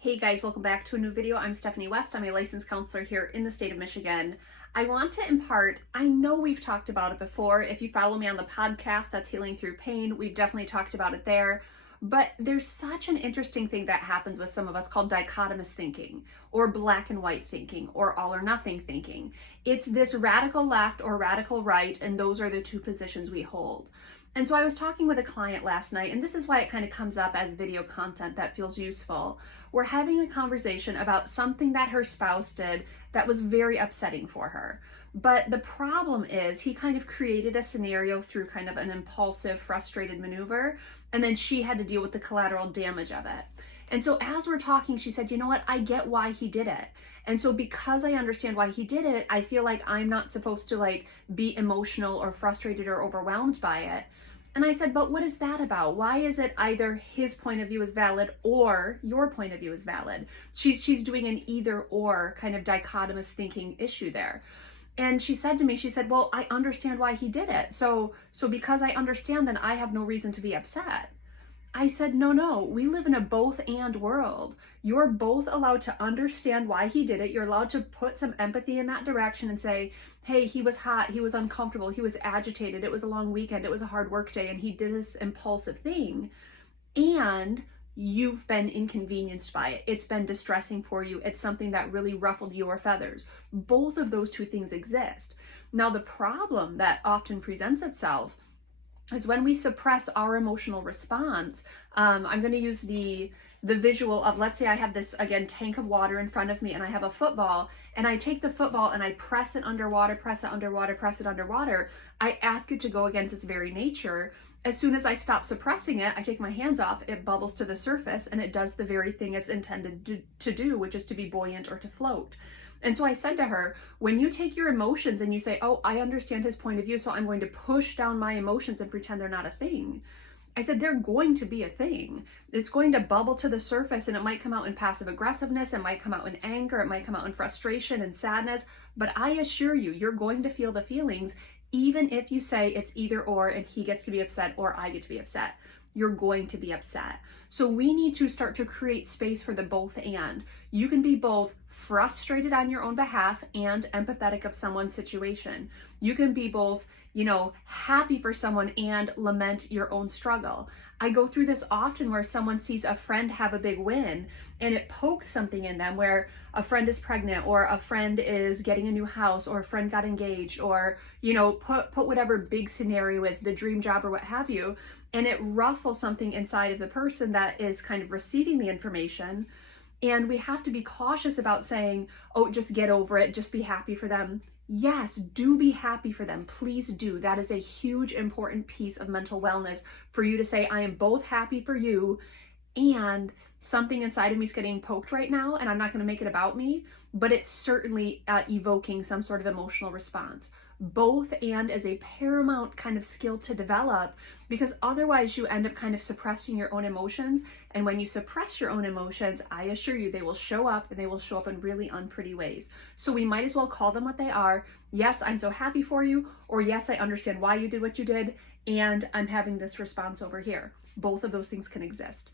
Hey guys, welcome back to a new video. I'm Stephanie West. I'm a licensed counselor here in the state of Michigan. I want to impart, I know we've talked about it before. If you follow me on the podcast, that's Healing Through Pain. We've definitely talked about it there. But there's such an interesting thing that happens with some of us called dichotomous thinking, or black and white thinking, or all or nothing thinking. It's this radical left or radical right, and those are the two positions we hold. And so I was talking with a client last night, and this is why it kind of comes up as video content that feels useful. We're having a conversation about something that her spouse did that was very upsetting for her. But the problem is he kind of created a scenario through kind of an impulsive, frustrated maneuver, and then she had to deal with the collateral damage of it. And so as we're talking, she said, you know what, I get why he did it. And so because I understand why he did it, I feel like I'm not supposed to be emotional or frustrated or overwhelmed by it. And I said, but what is that about? Why is it either his point of view is valid or your point of view is valid? She's doing an either or kind of dichotomous thinking issue there. And she said to me, she said, well, I understand why he did it. So because I understand, then I have no reason to be upset. I said, no, we live in a both and world. You're both allowed to understand why he did it. You're allowed to put some empathy in that direction and say, hey, he was hot, he was uncomfortable, he was agitated, it was a long weekend, it was a hard work day, and he did this impulsive thing. And you've been inconvenienced by it. It's been distressing for you. It's something that really ruffled your feathers. Both of those two things exist. Now, the problem that often presents itself is when we suppress our emotional response. I'm going to use the visual of, let's say I have this, again, tank of water in front of me and I have a football, and I take the football and I press it underwater, press it underwater, press it underwater. I ask it to go against its very nature. As soon as I stop suppressing it, I take my hands off, it bubbles to the surface and it does the very thing it's intended to do, which is to be buoyant or to float. And so I said to her, when you take your emotions and you say, oh, I understand his point of view, so I'm going to push down my emotions and pretend they're not a thing. I said, they're going to be a thing. It's going to bubble to the surface, and it might come out in passive aggressiveness, it might come out in anger, it might come out in frustration and sadness, but I assure you, you're going to feel the feelings, even if you say it's either or and he gets to be upset or I get to be upset. You're going to be upset. So we need to start to create space for the both and. You can be both frustrated on your own behalf and empathetic of someone's situation. You can be both, happy for someone and lament your own struggle. I go through this often where someone sees a friend have a big win and it pokes something in them, where a friend is pregnant or a friend is getting a new house or a friend got engaged, or, put whatever big scenario is, the dream job or what have you, and it ruffles something inside of the person that is kind of receiving the information. And we have to be cautious about saying, oh, just get over it, just be happy for them. Yes, do be happy for them. Please do. That is a huge, important piece of mental wellness, for you to say, I am both happy for you and something inside of me is getting poked right now, and I'm not going to make it about me, but it's certainly evoking some sort of emotional response. Both and is a paramount kind of skill to develop, because otherwise you end up kind of suppressing your own emotions. And when you suppress your own emotions, I assure you they will show up, and they will show up in really unpretty ways. So we might as well call them what they are. Yes, I'm so happy for you, or yes, I understand why you did what you did, and I'm having this response over here. Both of those things can exist.